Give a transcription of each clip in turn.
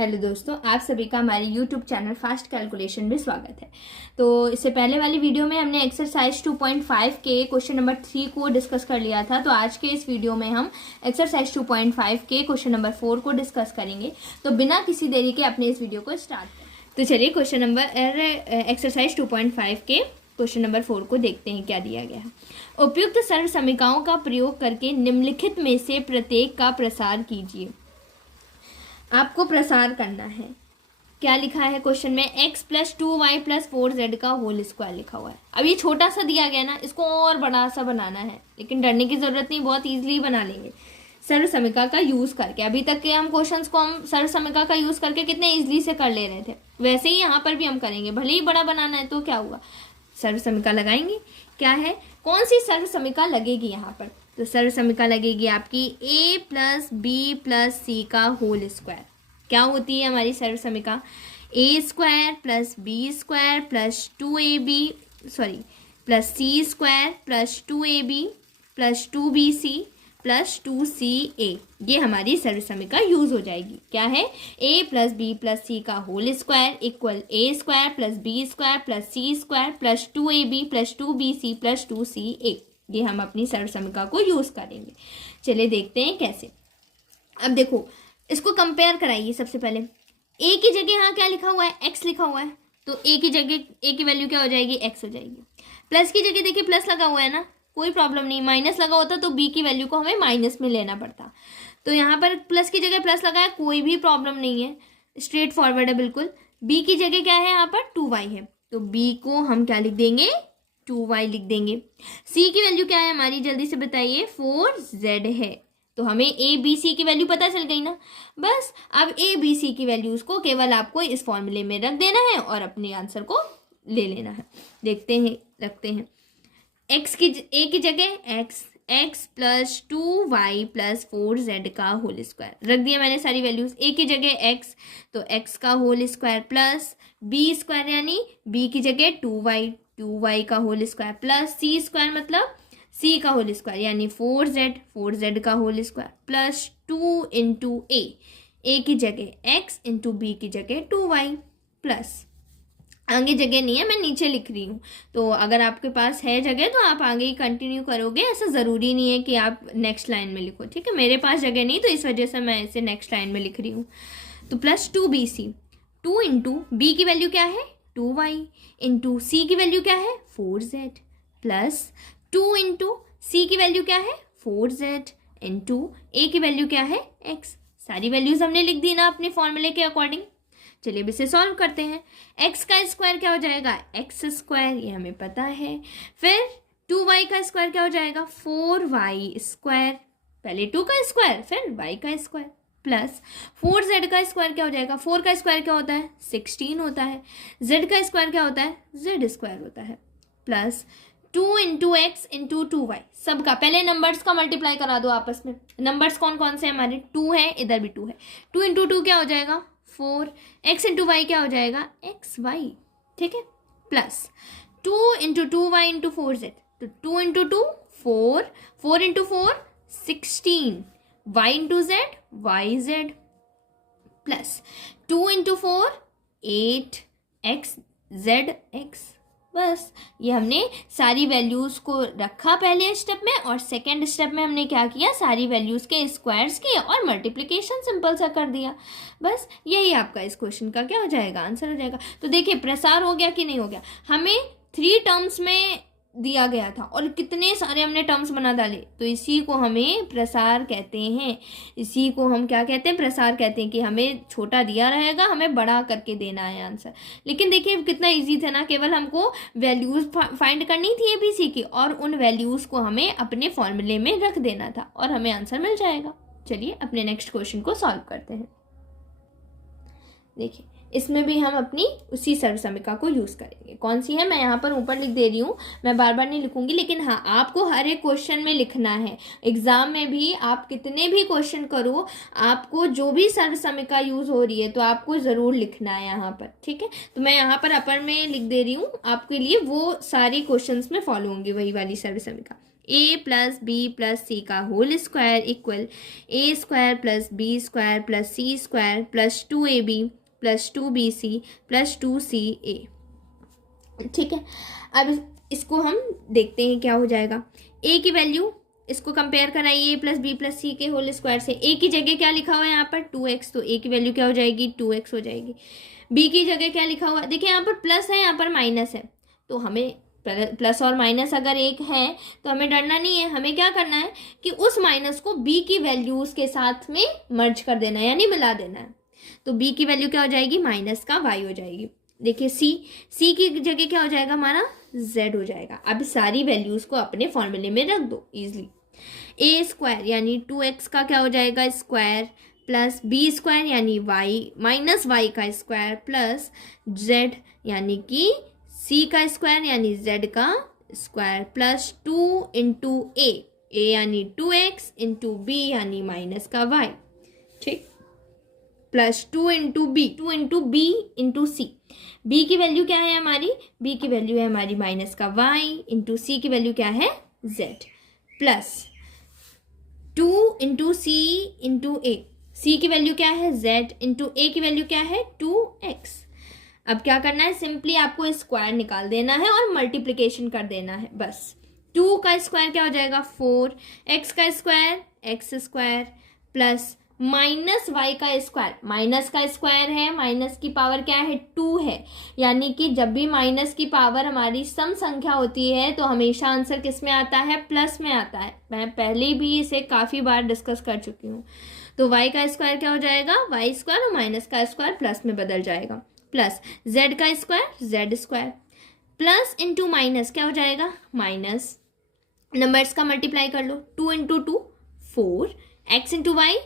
Hello दोस्तों, आप सभी का हमारे YouTube चैनल फास्ट कैलकुलेशन में स्वागत है। तो इससे पहले वाली वीडियो में हमने एक्सरसाइज 2.5 के क्वेश्चन नंबर 3 को डिस्कस कर लिया था। तो आज के इस वीडियो में हम एक्सरसाइज 2.5 के क्वेश्चन नंबर 4 को डिस्कस करेंगे। तो बिना किसी देरी के अपने इस वीडियो को स्टार्ट करें। तो चलिए क्वेश्चन नंबर एक्सरसाइज 2.5 के क्वेश्चन नंबर 4 को देखते हैं क्या दिया गया है। उपयुक्त सर्व समीकरणों का प्रयोग करके निम्नलिखित में से प्रत्येक का प्रसार कीजिए। आपको प्रसार करना है। क्या लिखा है क्वेश्चन में? x + 2y + 4z का होल स्क्वायर लिखा हुआ है। अब ये छोटा सा दिया गया ना, इसको और बड़ा सा बनाना है, लेकिन डरने की जरूरत नहीं, बहुत इजीली बना लेंगे सर्व समीकरण का यूज करके। अभी तक के हम क्वेश्चंस को हम सर्व समीकरण का यूज करके कितने इजीली से कर ले रहे थे, वैसे ही यहाँ पर भी हम करेंगे। भले ही बड़ा बनाना है तो क्या हुआ, सर्व समीकरण लगाएंगे। क्या है, कौन सी सर्व समीकरण लगेगी यहाँ पर? तो सर्व समीकरण लगेगी आपकी a + b + c का होल स्क्वायर। क्या होती है हमारी सर्व समीकरण? a² + b² + 2ab + c² + 2ab + 2bc + 2ca। ये हमारी सर्व समीकरण यूज हो जाएगी। क्या है? a + b + c का whole square equal a² + b² + c² + 2ab + 2bc + 2ca। ये हम अपनी सर्व समीकरण को यूज करेंगे। चलिए देखते हैं कैसे। अब देखो, इसको कंपेयर कराइए। सबसे पहले a की जगह यहाँ क्या लिखा हुआ है? x लिखा हुआ है। तो a की जगह a की वैल्यू क्या हो जाएगी? x हो जाएगी। प्लस की जगह देखिए प्लस लगा हुआ है ना, कोई प्रॉब्लम नहीं। माइनस लगा होता तो b की वैल्यू को हमें माइनस में लेना पड़ता। तो यहाँ पर प्लस की जगह प्लस लगा है, कोई भी प्रॉब्लम नहीं है, स्ट्रेट फॉरवर्ड है बिल्कुल। b की जगह क्या है? यहाँ पर 2y है, तो b को हम क्या लिख देंगे? 2y लिख देंगे। c की वैल्यू क्या है हमारी? जल्दी से बताइए। 4z है। तो हमें a b c की वैल्यू पता चल गई ना। बस अब a b c की वैल्यूज को केवल आपको इस फॉर्मूले में रख देना है और अपने आंसर को ले लेना है। देखते हैं, रखते हैं। a की जगह x + 2y + 4z का होल स्क्वायर रख दिया मैंने सारी वैल्यूज। a की जगह x, तो x का होल स्क्वायर प्लस b² यानी b की जगह 2y का होल स्क्वायर प्लस c² मतलब c का होल स्क्वायर यानी 4z का होल स्क्वायर प्लस 2 × a की जगह x × b की जगह 2y प्लस, आगे जगह नहीं है, मैं नीचे लिख रही हूँ। तो अगर आपके पास है जगह तो आप आगे ही कंटिन्यू करोगे, ऐसा ज़रूरी नहीं है कि आप नेक्स्ट लाइन में लिखो, ठीक है। मेरे पास जगह नहीं तो इस वजह से मैं इसे नेक्स्ट लाइन में लिख रही हूँ। तो प्लस 2bc, 2 × b की वैल्यू क्या है? 2y × c की वैल्यू क्या है? 4z प्लस 2 × c की वैल्यू क्या है? 4z × a की वैल्यू क्या है? x। सारी वैल्यूज हमने लिख दी ना अपने फॉर्मूले के अकॉर्डिंग। चलिए अब इसे सॉल्व करते हैं। x का स्क्वायर क्या हो जाएगा? x², ये हमें पता है। फिर 2y का स्क्वायर क्या हो जाएगा? 4y²। पहले 2 का स्क्वायर फिर y का स्क्वायर प्लस 4z का स्क्वायर क्या हो जाएगा? 4 का स्क्वायर क्या होता है? 16 होता है। z का स्क्वायर क्या होता है? z² होता है प्लस 2 × x × 2y। सबका पहले नंबर्स का मल्टीप्लाई करा दो आपस में। नंबर्स कौन कौन से हमारे? 2 है, इधर भी 2 है। 2 × 2 क्या हो जाएगा? 4। x × y क्या हो जाएगा? xy, ठीक है। प्लस 2 × 2y × 4z, तो 2 × 2 4, 4 × 4 16, y × z yz plus 2 × 4 8 x zx। बस ये हमने सारी वैल्यूज को रखा पहले स्टेप में, और सेकंड स्टेप में हमने क्या किया? सारी वैल्यूज के स्क्वायर्स किए और मल्टीप्लिकेशन सिंपल सा कर दिया। बस यही आपका इस क्वेश्चन का क्या हो जाएगा? आंसर हो जाएगा। तो देखिए प्रसार हो गया कि नहीं हो गया। हमें 3 टर्म्स में दिया गया था और कितने सारे हमने टर्म्स बना डाले, तो इसी को हमें प्रसार कहते हैं। इसी को हम क्या कहते हैं? प्रसार कहते हैं कि हमें छोटा दिया रहेगा, हमें बड़ा करके देना है आंसर। लेकिन देखिए कितना इजी था ना, केवल हमको वैल्यूज फाइंड करनी थी ABC की, और उन वैल्यूज को हमें अपने फॉर्मूले में रख देना था और हमें आंसर मिल जाएगा। चलिए अपने नेक्स्ट क्वेश्चन को सॉल्व करते हैं। देखिए इसमें भी हम अपनी उसी सर्व समीकरण को यूज़ करेंगे। कौन सी है मैं यहाँ पर ऊपर लिख दे रही हूँ, मैं बार बार नहीं लिखूंगी, लेकिन हाँ आपको हर एक क्वेश्चन में लिखना है। एग्जाम में भी आप कितने भी क्वेश्चन करो, आपको जो भी सर्व समीकरण यूज़ हो रही है तो आपको ज़रूर लिखना है यहाँ पर, ठीक है। तो मैं यहाँ पर अपर में लिख दे रही हूँ आपके लिए, वो सारी क्वेश्चन में फॉलो होंगी वही वाली सर्व समीकरण। A plus B plus C का whole square equal A square plus B square plus C square plus 2ab plus 2bc plus 2ca। ठीक है, अब इसको हम देखते हैं क्या हो जाएगा। ए की वैल्यू इसको कंपेयर कराइए प्लस बी प्लस सी के होल स्क्वायर से। ए की जगह क्या लिखा हुआ है यहाँ पर 2x, तो ए की वैल्यू क्या हो जाएगी 2x हो जाएगी। बी की जगह क्या लिखा हुआ है, देखिए यहाँ पर प्लस है यहाँ पर माइनस है, तो हमें प्लस और माइनस अगर एक है तो हमें डरना नहीं है। हमें क्या करना है कि उस माइनस को बी की वैल्यूज के साथ में मर्ज कर देना है, यानी मिला देना है। तो बी की वैल्यू क्या हो जाएगी माइनस का y हो जाएगी। देखिए सी की जगह क्या हो जाएगा हमारा z हो जाएगा। अब सारी वैल्यूज को अपने फॉर्मूले में रख दो इजीली। ए स्क्वायर यानी 2x का क्या हो जाएगा स्क्वायर प्लस बी स्क्वायर यानी y माइनस वाई का स्क्वायर प्लस z यानी कि c का स्क्वायर यानी z का स्क्वायर प्लस 2 इंटू ए यानी 2x इंटू बी यानी माइनस का y। ठीक, प्लस 2 इंटू बी इंटू सी। बी की वैल्यू क्या है हमारी, बी की वैल्यू है हमारी माइनस का y इंटू सी की वैल्यू क्या है z plus 2 into C into ए। सी की वैल्यू क्या है z इंटू ए की वैल्यू क्या है 2x। अब क्या करना है, सिंपली आपको स्क्वायर निकाल देना है और मल्टीप्लिकेशन कर देना है बस। 2 का स्क्वायर क्या हो जाएगा 4, x का square x square plus minus y का स्क्वायर। माइनस का स्क्वायर है, माइनस की पावर क्या है 2 है, यानी कि जब भी माइनस की पावर हमारी सम संख्या होती है तो हमेशा आंसर किस में आता है प्लस में आता है। मैं पहले भी इसे काफ़ी बार डिस्कस कर चुकी हूँ। तो y का स्क्वायर क्या हो जाएगा y स्क्वायर और माइनस का स्क्वायर प्लस में बदल जाएगा प्लस z का square z square plus into minus क्या हो जाएगा माइनस, नंबर्स का मल्टीप्लाई कर लो 2 into 2 4 x into y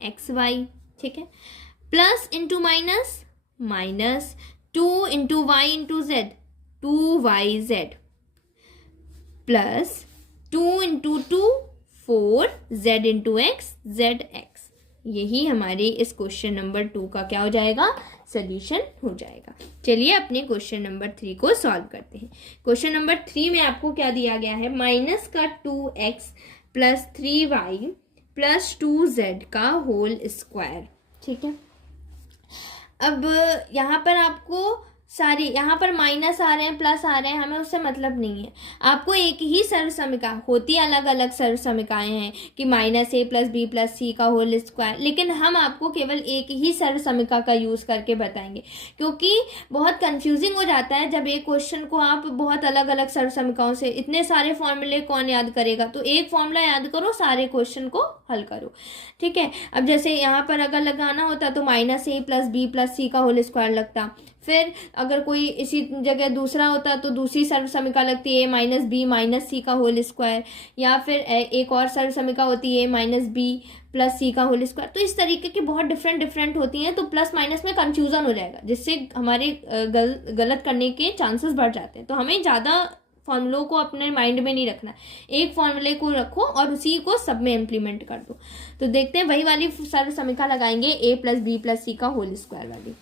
x y. ठीक है, plus into minus minus 2 into y into z 2yz plus 2 into 2 4 z into x zx। यही हमारे इस क्वेश्चन नंबर 2 का क्या हो जाएगा सोल्यूशन हो जाएगा। चलिए अपने क्वेश्चन नंबर 3 को सॉल्व करते हैं। क्वेश्चन नंबर 3 में आपको क्या दिया गया है, माइनस का 2x plus 3y plus 2z का होल स्क्वायर। ठीक है, अब यहाँ पर आपको सारी, यहाँ पर माइनस आ रहे हैं प्लस आ रहे हैं, हमें उससे मतलब नहीं है। आपको एक ही सर्वसमिका होती, अलग अलग सर्वसमिकाएं हैं कि माइनस ए प्लस बी प्लस सी का होल स्क्वायर, लेकिन हम आपको केवल एक ही सर्वसमिका का यूज़ करके बताएंगे, क्योंकि बहुत कंफ्यूजिंग हो जाता है जब एक क्वेश्चन को आप बहुत अलग अलग सर्वसमिकाओं से, इतने सारे फॉर्मूले कौन याद करेगा, तो एक फॉर्मूला याद करो, सारे क्वेश्चन को हल करो। ठीक है, अब जैसे यहाँ पर अगर लगाना होता तो माइनस ए प्लस बी प्लस सी का होल स्क्वायर लगता, फिर अगर कोई इसी जगह दूसरा होता तो दूसरी सर्वसमिका लगती है माइनस बी माइनस सी का होल स्क्वायर, या फिर एक और सर्वसमिका होती है माइनस बी प्लस सी का होल स्क्वायर। तो इस तरीके की बहुत डिफरेंट होती हैं, तो प्लस माइनस में कंफ्यूजन हो जाएगा, जिससे हमारे गलत करने के चांसेस बढ़ जाते हैं। तो हमें ज़्यादा फॉर्मूलों को अपने माइंड में नहीं रखना, एक फॉर्मूले को रखो और उसी को सब में इम्प्लीमेंट कर दो। तो देखते हैं, वही वाली सर्वसमिका लगाएंगे ए प्लस बी प्लस सी का होल स्क्वायर वाली।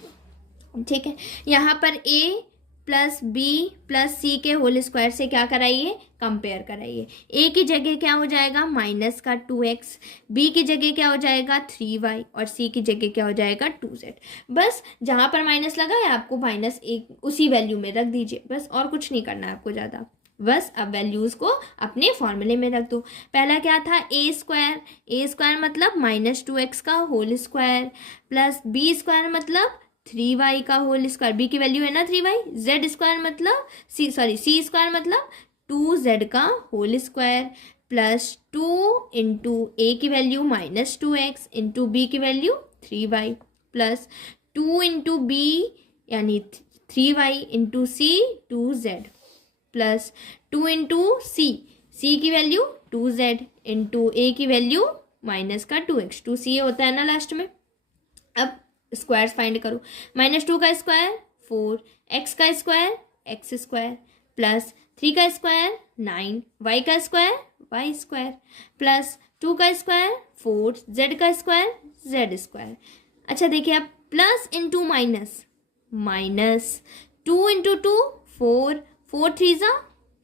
ठीक है, यहाँ पर a प्लस बी प्लस सी के होल स्क्वायर से क्या कराइए कंपेयर कराइए। a की जगह क्या हो जाएगा माइनस का 2x, b की जगह क्या हो जाएगा 3y और c की जगह क्या हो जाएगा 2z। बस जहाँ पर माइनस लगा है आपको माइनस एक उसी वैल्यू में रख दीजिए, बस और कुछ नहीं करना है आपको ज़्यादा। बस अब वैल्यूज़ को अपने फॉर्मूले में रख दो। पहला क्या था a स्क्वायर मतलब माइनस 2x का whole square plus b square मतलब 3y का होल स्क्वायर, b की वैल्यू है ना 3y, z स्क्वायर मतलब c स्क्वायर मतलब 2z का whole square plus 2 into A की value minus 2x into B की value 3y plus 2 into B यानी 3y into C 2z plus 2 into C की वैल्यू 2z इंटू ए की value minus का 2x, 2c होता है ना लास्ट में। अब स्क्वायर्स फाइंड करो, माइनस 2 का स्क्वायर 4, x का स्क्वायर x स्क्वायर प्लस 3 का स्क्वायर 9, y का स्क्वायर y स्क्वायर प्लस 2 का स्क्वायर 4, z का स्क्वायर z स्क्वायर। अच्छा देखिए, अब plus into minus, minus 2 into 2 4, 4 3 ज़ा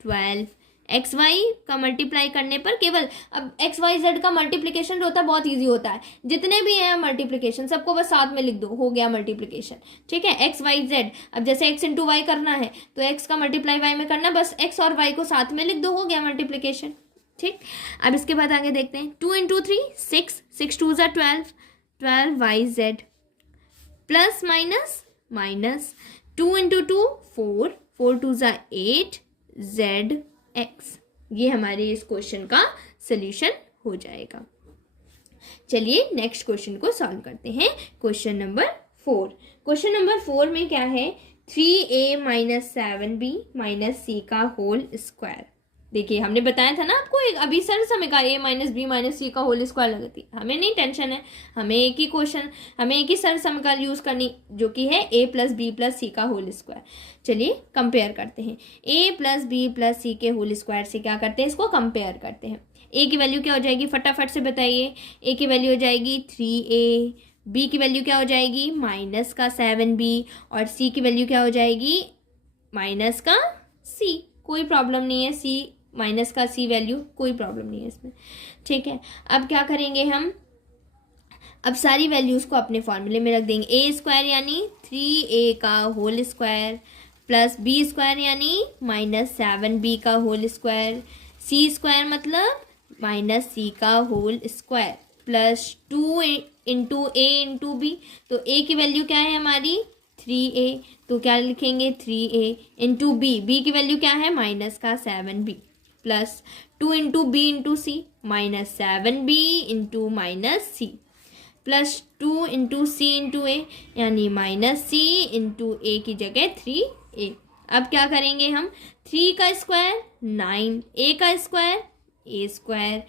12 एक्स वाई का मल्टीप्लाई करने पर केवल, अब एक्स वाई जेड का मल्टीप्लिकेशन होता है बहुत इजी होता है, जितने भी हैं मल्टीप्लिकेशन सबको बस साथ में लिख दो, हो गया मल्टीप्लिकेशन। ठीक है, एक्स वाई जेड, अब जैसे एक्स इंटू वाई करना है तो एक्स का मल्टीप्लाई वाई में करना, बस एक्स और वाई को साथ में लिख दो, हो गया मल्टीप्लिकेशन। ठीक, अब इसके बाद आगे देखते हैं, 2 इंटू 3 6, 6 2 ज़ा 12, 12 y z plus minus minus 2 into 2 4, 4 2 ज़ा 8 जेड एक्स। ये हमारे इस क्वेश्चन का सोल्यूशन हो जाएगा। चलिए नेक्स्ट क्वेश्चन को सॉल्व करते हैं। क्वेश्चन नंबर 4, क्वेश्चन नंबर 4 में क्या है, 3a minus 7b minus c का होल स्क्वायर। देखिए हमने बताया था ना आपको, एक अभी सर समय का a माइनस बी माइनस सी का होल स्क्वायर लगती है, हमें नहीं टेंशन है, हमें एक ही क्वेश्चन, हमें एक ही सर समीकरण यूज करनी जो कि है a plus B plus C का होल स्क्वायर। चलिए कंपेयर करते हैं, a प्लस बी प्लस सी के होल स्क्वायर से क्या करते हैं, इसको कंपेयर करते हैं। a की वैल्यू क्या हो जाएगी, फटाफट से बताइए, a की वैल्यू हो जाएगी 3a, b की वैल्यू क्या हो जाएगी माइनस का 7b, और c की वैल्यू क्या हो जाएगी माइनस का c। कोई प्रॉब्लम नहीं है, c माइनस का c वैल्यू, कोई प्रॉब्लम नहीं है इसमें। ठीक है, अब क्या करेंगे हम, अब सारी वैल्यूज को अपने फॉर्मूले में रख देंगे। ए स्क्वायर यानी 3a का whole square plus B square यानी माइनस 7b का होल स्क्वायर, सी स्क्वायर मतलब माइनस c का whole square plus 2 into A into B. तो a की वैल्यू क्या है हमारी 3a, तो क्या लिखेंगे 3a इंटू बी, बी की वैल्यू क्या है माइनस का 7b plus 2 into B into C minus 7b into minus C plus 2 into C into A यानी माइनस सी इंटू ए की जगह 3a। अब क्या करेंगे हम, 3 का स्क्वायर 9, a का square a square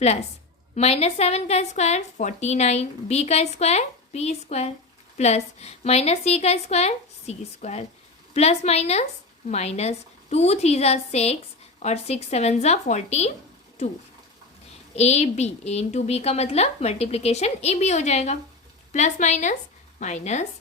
plus minus 7 का स्क्वायर 49, b का square b square plus minus c का square c square plus minus minus 2 3 ज़ा 6 और 6 7 ज़ा 42। A B, A into B का मतलब मल्टीप्लिकेशन ए बी हो जाएगा प्लस माइनस माइनस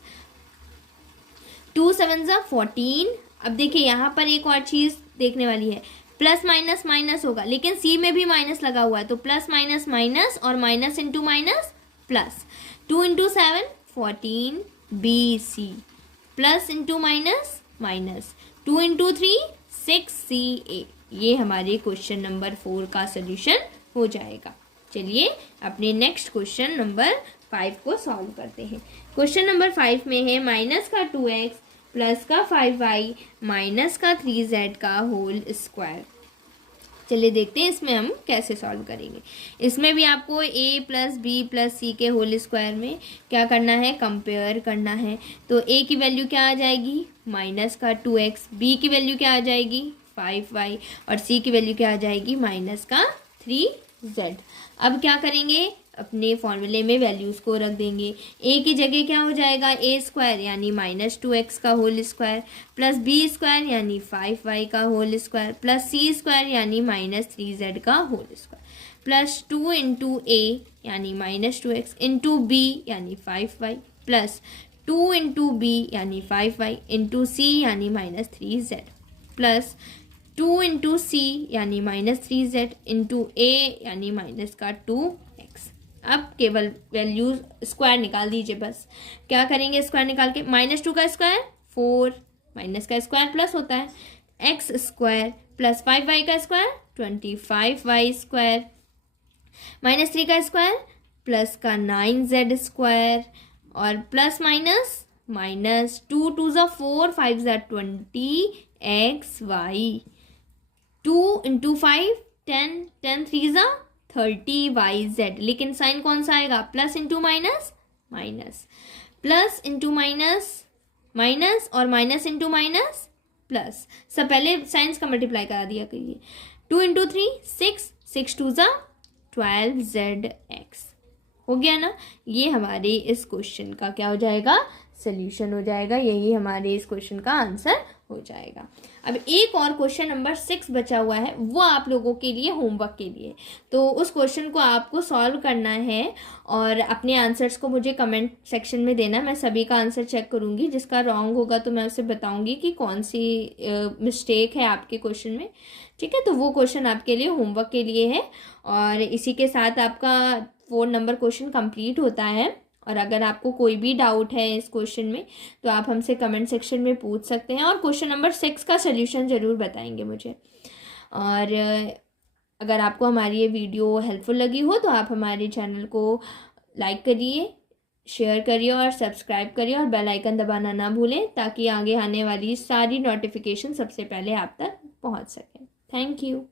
2 7 ज़ा 14। अब देखिए यहाँ पर एक और चीज़ देखने वाली है, प्लस माइनस माइनस होगा लेकिन सी में भी माइनस लगा हुआ है, तो प्लस माइनस माइनस और minus into minus plus 2 into 7 14 B C plus into minus minus 2 into 3 6 C A. ये हमारे क्वेश्चन नंबर 4 का सोल्यूशन हो जाएगा। चलिए अपने नेक्स्ट क्वेश्चन नंबर 5 को सॉल्व करते हैं। क्वेश्चन नंबर 5 में है माइनस का 2x प्लस का 5y माइनस का 3z का होल स्क्वायर। चलिए देखते हैं इसमें हम कैसे सॉल्व करेंगे। इसमें भी आपको a प्लस बी प्लस सी के होल स्क्वायर में क्या करना है, कंपेयर करना है। तो a की वैल्यू क्या आ जाएगी माइनस का 2x, b की वैल्यू क्या आ जाएगी 5y और c की वैल्यू क्या आ जाएगी माइनस का 3z। अब क्या करेंगे, अपने फॉर्मूले में वैल्यूज़ को रख देंगे। a की जगह क्या हो जाएगा a स्क्वायर यानी माइनस 2x का whole square plus b square यानी 5y का whole square plus c square यानी माइनस 3z का whole square plus 2 into a यानी माइनस 2x इंटू b यानी 5y प्लस 2 इंटू b यानी 5y इंटू c यानी minus 3z plus 2 into C यानी minus 3z into A यानी minus का 2x। अब केवल वैल्यूज स्क्वायर निकाल दीजिए, बस क्या करेंगे स्क्वायर निकाल के, माइनस 2 का स्क्वायर 4, माइनस का स्क्वायर प्लस होता है एक्स स्क्वायर प्लस 5y का स्क्वायर 25y स्क्वायर माइनस 3 का स्क्वायर प्लस का 9z स्क्वायर और प्लस माइनस माइनस 2 2 ज़ा 4 5 ज़ा 20xy 2 इंटू 5 10 10 3 ज़ा 30yz। लेकिन साइन कौन सा आएगा, plus into minus minus plus into minus minus और माइनस इंटू माइनस प्लस, सब पहले साइंस का मल्टीप्लाई करा दिया करिए। 2 इंटू 3 6 6 2 ज़ा 12zx हो गया ना। ये हमारे इस क्वेश्चन का क्या हो जाएगा, सोल्यूशन हो जाएगा। यही हमारे इस क्वेश्चन का आंसर हो जाएगा। अब एक और क्वेश्चन नंबर 6 बचा हुआ है, वो आप लोगों के लिए होमवर्क के लिए। तो उस क्वेश्चन को आपको सॉल्व करना है और अपने आंसर्स को मुझे कमेंट सेक्शन में देना। मैं सभी का आंसर चेक करूँगी, जिसका रॉन्ग होगा तो मैं उसे बताऊँगी कि कौन सी मिस्टेक है आपके क्वेश्चन में। ठीक है, तो वो क्वेश्चन आपके लिए होमवर्क के लिए है। और इसी के साथ आपका 4 नंबर क्वेश्चन कंप्लीट होता है। और अगर आपको कोई भी डाउट है इस क्वेश्चन में तो आप हमसे कमेंट सेक्शन में पूछ सकते हैं, और क्वेश्चन नंबर 6 का सोल्यूशन ज़रूर बताएंगे मुझे। और अगर आपको हमारी ये वीडियो हेल्पफुल लगी हो तो आप हमारे चैनल को लाइक करिए, शेयर करिए और सब्सक्राइब करिए, और बेल आइकन दबाना ना भूलें, ताकि आगे आने वाली सारी नोटिफिकेशन सबसे पहले आप तक पहुंच सकें। Thank you.